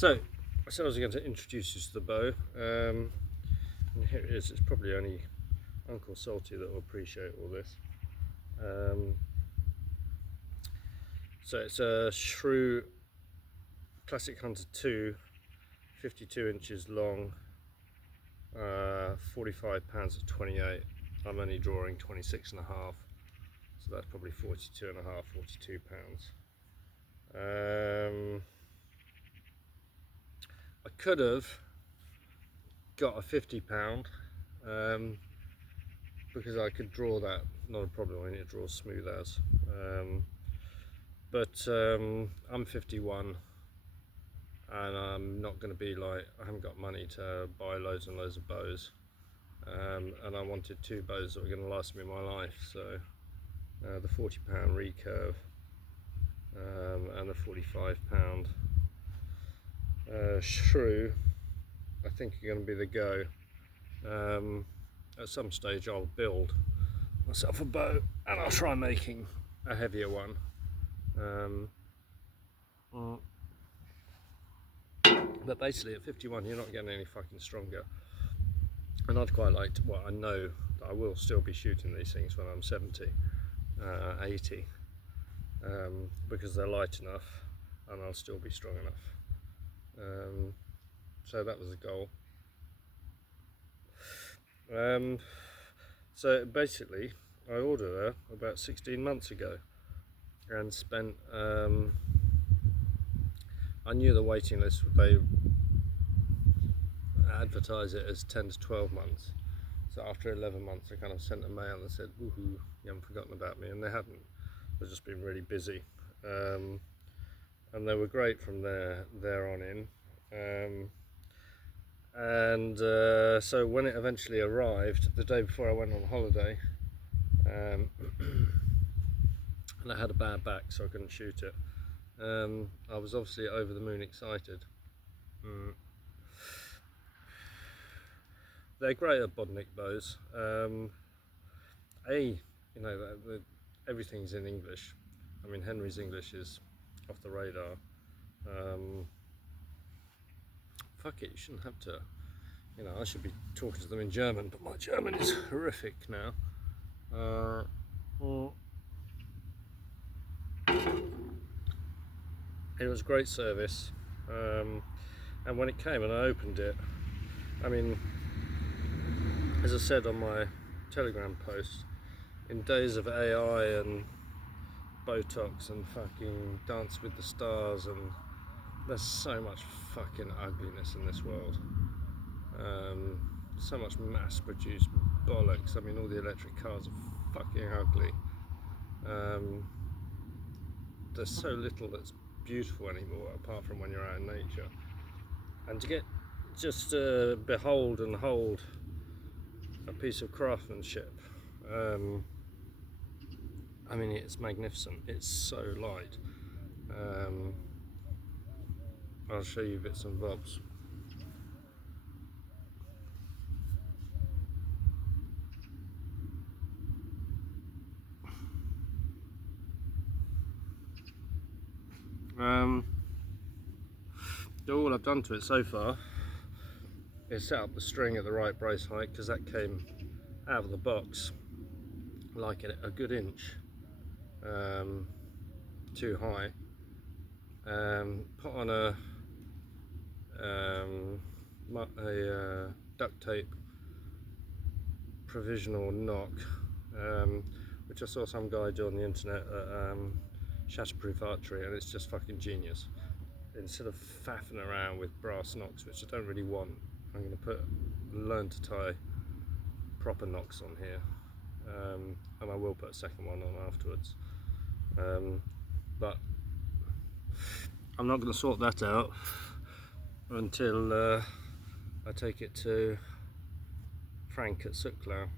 So, I said I was going to introduce you to the bow, and here it is. It's probably only Uncle Salty that will appreciate all this. So it's a Shrew Classic Hunter 2, 52 inches long, 45 pounds at 28. I'm only drawing 26 and a half, so that's probably 42 and a half, 42 pounds. I could have got a 50 pound because I could draw that, not a problem. I need to draw smooth as, but I'm 51 and I'm not going to be like, I haven't got money to buy loads and loads of bows, and I wanted two bows that were going to last me my life. So the 40 pound recurve and the 45 pound Shrew, I think are going to be the go. At some stage I'll build myself a bow and I'll try making a heavier one. But basically at 51 you're not getting any fucking stronger, and I'd quite like to, well, I know that I will still be shooting these things when I'm 70, 80, because they're light enough and I'll still be strong enough. So that was the goal. So basically I ordered her about 16 months ago and spent, I knew the waiting list, they advertise it as 10 to 12 months. So after 11 months I kind of sent a mail and said, woohoo, you haven't forgotten about me, and they hadn't. They've just been really busy. And they were great from there on in. So when it eventually arrived, the day before I went on holiday, and I had a bad back so I couldn't shoot it, I was obviously over the moon excited. They're great at Bodnik bows. You know, everything's in English. I mean, Henry's English is off the radar. Fuck it, you shouldn't have to. You know, I should be talking to them in German, but my German is horrific now. It was great service, and when it came and I opened it, I mean, as I said on my Telegram post, in days of AI and Botox and fucking Dance with the Stars, and there's so much fucking ugliness in this world. So much mass-produced bollocks. I mean, all the electric cars are fucking ugly. There's so little that's beautiful anymore, apart from when you're out in nature. And to get just behold and hold a piece of craftsmanship, I mean, it's magnificent. It's so light. I'll show you bits and bobs. All I've done to it so far is set up the string at the right brace height, because that came out of the box like a good inch too high. Put on a duct tape provisional knock, which I saw some guy do on the internet at Shatterproof Archery, and it's just fucking genius. Instead of faffing around with brass knocks, which I don't really want, I'm going to learn to tie proper knocks on here, and I will put a second one on afterwards. But I'm not going to sort that out until I take it to Frank at Suklau,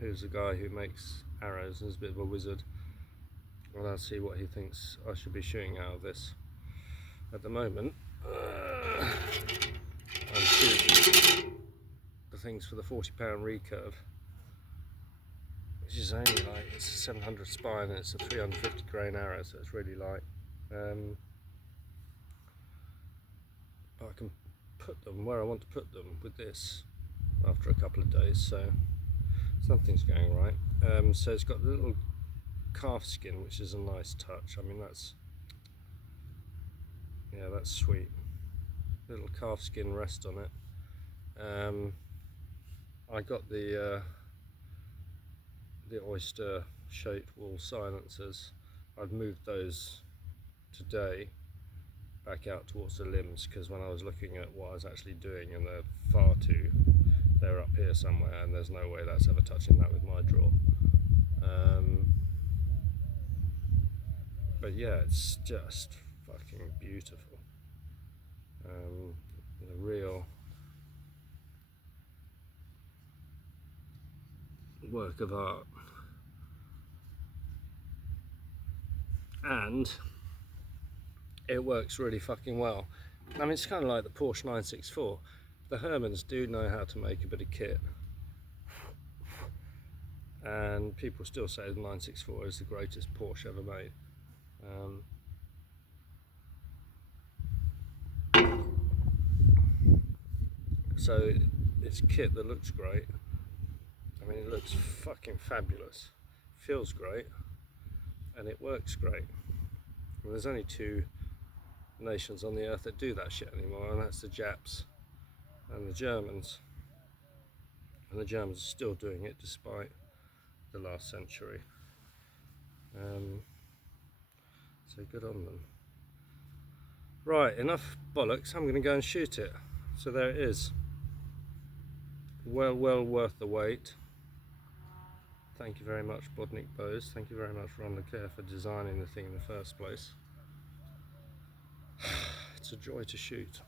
who's the guy who makes arrows and is a bit of a wizard, and I'll see what he thinks I should be shooting out of this. At the moment, I'm shooting the things for the 40 pound recurve, which is only like, it's a 700 spine and it's a 350 grain arrow, so it's really light. but I can put them where I want to put them with this after a couple of days, so something's going right. So it's got a little calf skin, which is a nice touch. I mean, that's sweet. Little calf skin rest on it. I got the oyster shaped wall silencers. I've moved those today back out towards the limbs, because when I was looking at what I was actually doing, and they're up here somewhere, and there's no way that's ever touching that with my draw. But yeah, it's just fucking beautiful. The real work of art. And it works really fucking well. I mean, it's kind of like the Porsche 964. The Hermans do know how to make a bit of kit, and people still say the 964 is the greatest Porsche ever made. So it's kit that looks great. I mean, it looks fucking fabulous, feels great, and it works great. And there's only two nations on the earth that do that shit anymore, and that's the Japs and the Germans. And the Germans are still doing it despite the last century. So good on them. Right, enough bollocks. I'm going to go and shoot it. So there it is. Well worth the wait. Thank you very much, Bodnik Bows. Thank you very much, Ron LeClaire, for designing the thing in the first place. It's a joy to shoot.